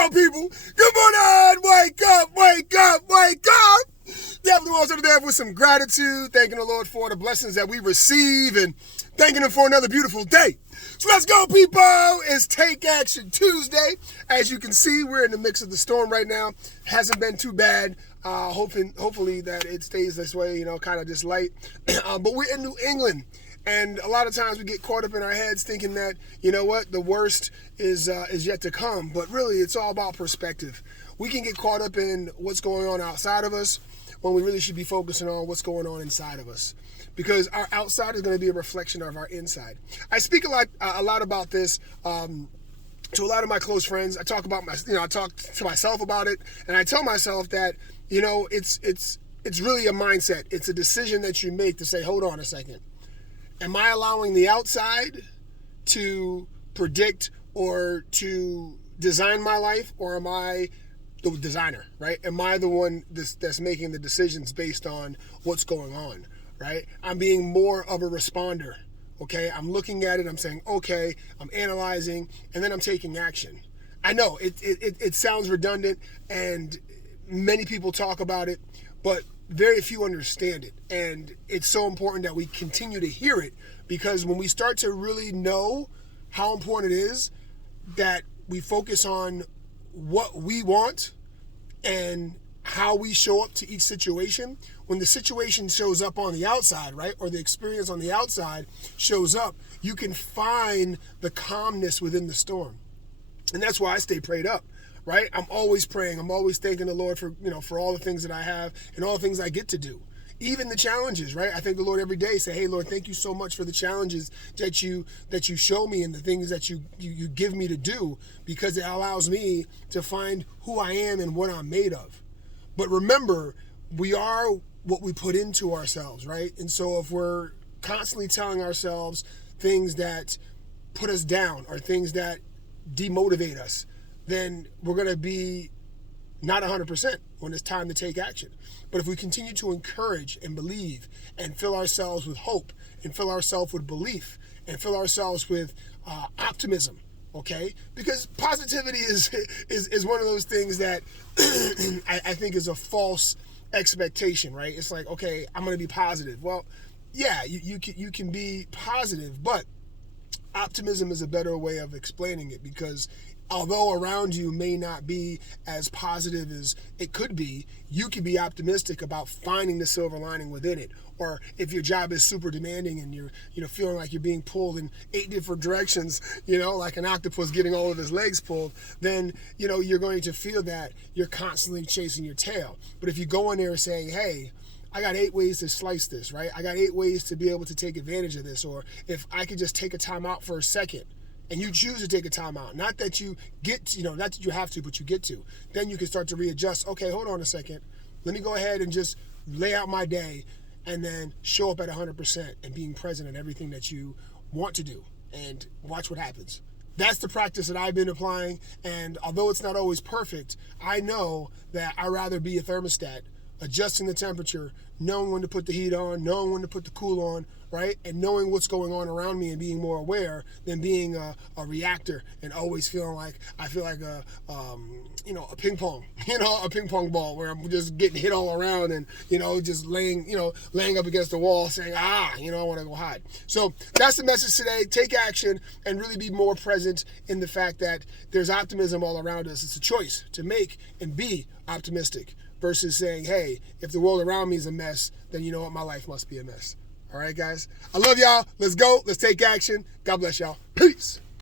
go, people. Good morning. Wake up, wake up, wake up. Definitely want to start the day with some gratitude, thanking the Lord for the blessings that we receive and thanking Him for another beautiful day. So let's go, people. It's Take Action Tuesday. As you can see, we're in the mix of the storm right now. Hasn't been too bad. Hopefully that it stays this way, kind of just light. But we're in New England. And a lot of times we get caught up in our heads thinking that, the worst is yet to come. But really, it's all about perspective. We can get caught up in what's going on outside of us when we really should be focusing on what's going on inside of us. Because our outside is going to be a reflection of our inside. I speak a lot about this to a lot of my close friends. I talk about I talk to myself about it, and I tell myself that it's really a mindset. It's a decision that you make to say, hold on a second. Am I allowing the outside to predict or to design my life, or am I the designer, right? Am I the one that's making the decisions based on what's going on, right? I'm being more of a responder, okay? I'm looking at it, I'm saying, okay, I'm analyzing, and then I'm taking action. I know it sounds redundant, and many people talk about it, but very few understand it. And it's so important that we continue to hear it, because when we start to really know how important it is that we focus on what we want and how we show up to each situation, when the situation shows up on the outside, right, or the experience on the outside shows up, you can find the calmness within the storm. And that's why I stay prayed up. Right? I'm always praying. I'm always thanking the Lord for all the things that I have and all the things I get to do. Even the challenges, right? I thank the Lord every day. Say, hey, Lord, thank you so much for the challenges that you show me and the things that you give me to do, because it allows me to find who I am and what I'm made of. But remember, we are what we put into ourselves, right? And so if we're constantly telling ourselves things that put us down or things that demotivate us, then we're going to be not 100% when it's time to take action. But if we continue to encourage and believe and fill ourselves with hope and fill ourselves with belief and fill ourselves with optimism, okay? Because positivity is one of those things that I think is a false expectation, right? It's like, okay, I'm going to be positive. Well, yeah, you can be positive, but optimism is a better way of explaining it, because although around you may not be as positive as it could be, you can be optimistic about finding the silver lining within it. Or if your job is super demanding and you're feeling like you're being pulled in 8 different directions, like an octopus getting all of his legs pulled, then you're going to feel that you're constantly chasing your tail. But if you go in there saying, hey, I got 8 ways to slice this, right? I got 8 ways to be able to take advantage of this. Or if I could just take a time out for a second, and you choose to take a time out, not that you get to, not that you have to, but you get to, then you can start to readjust. Okay, hold on a second. Let me go ahead and just lay out my day and then show up at 100% and being present in everything that you want to do, and watch what happens. That's the practice that I've been applying, and although it's not always perfect, I know that I'd rather be a thermostat, adjusting the temperature, knowing when to put the heat on, knowing when to put the cool on, right? And knowing what's going on around me and being more aware than being a reactor and always feeling like I feel like a ping pong ball where I'm just getting hit all around and, just laying up against the wall saying, I want to go hide. So that's the message today. Take action and really be more present in the fact that there's optimism all around us. It's a choice to make and be optimistic versus saying, hey, if the world around me is a mess, then you know what? My life must be a mess. All right, guys. I love y'all. Let's go. Let's take action. God bless y'all. Peace.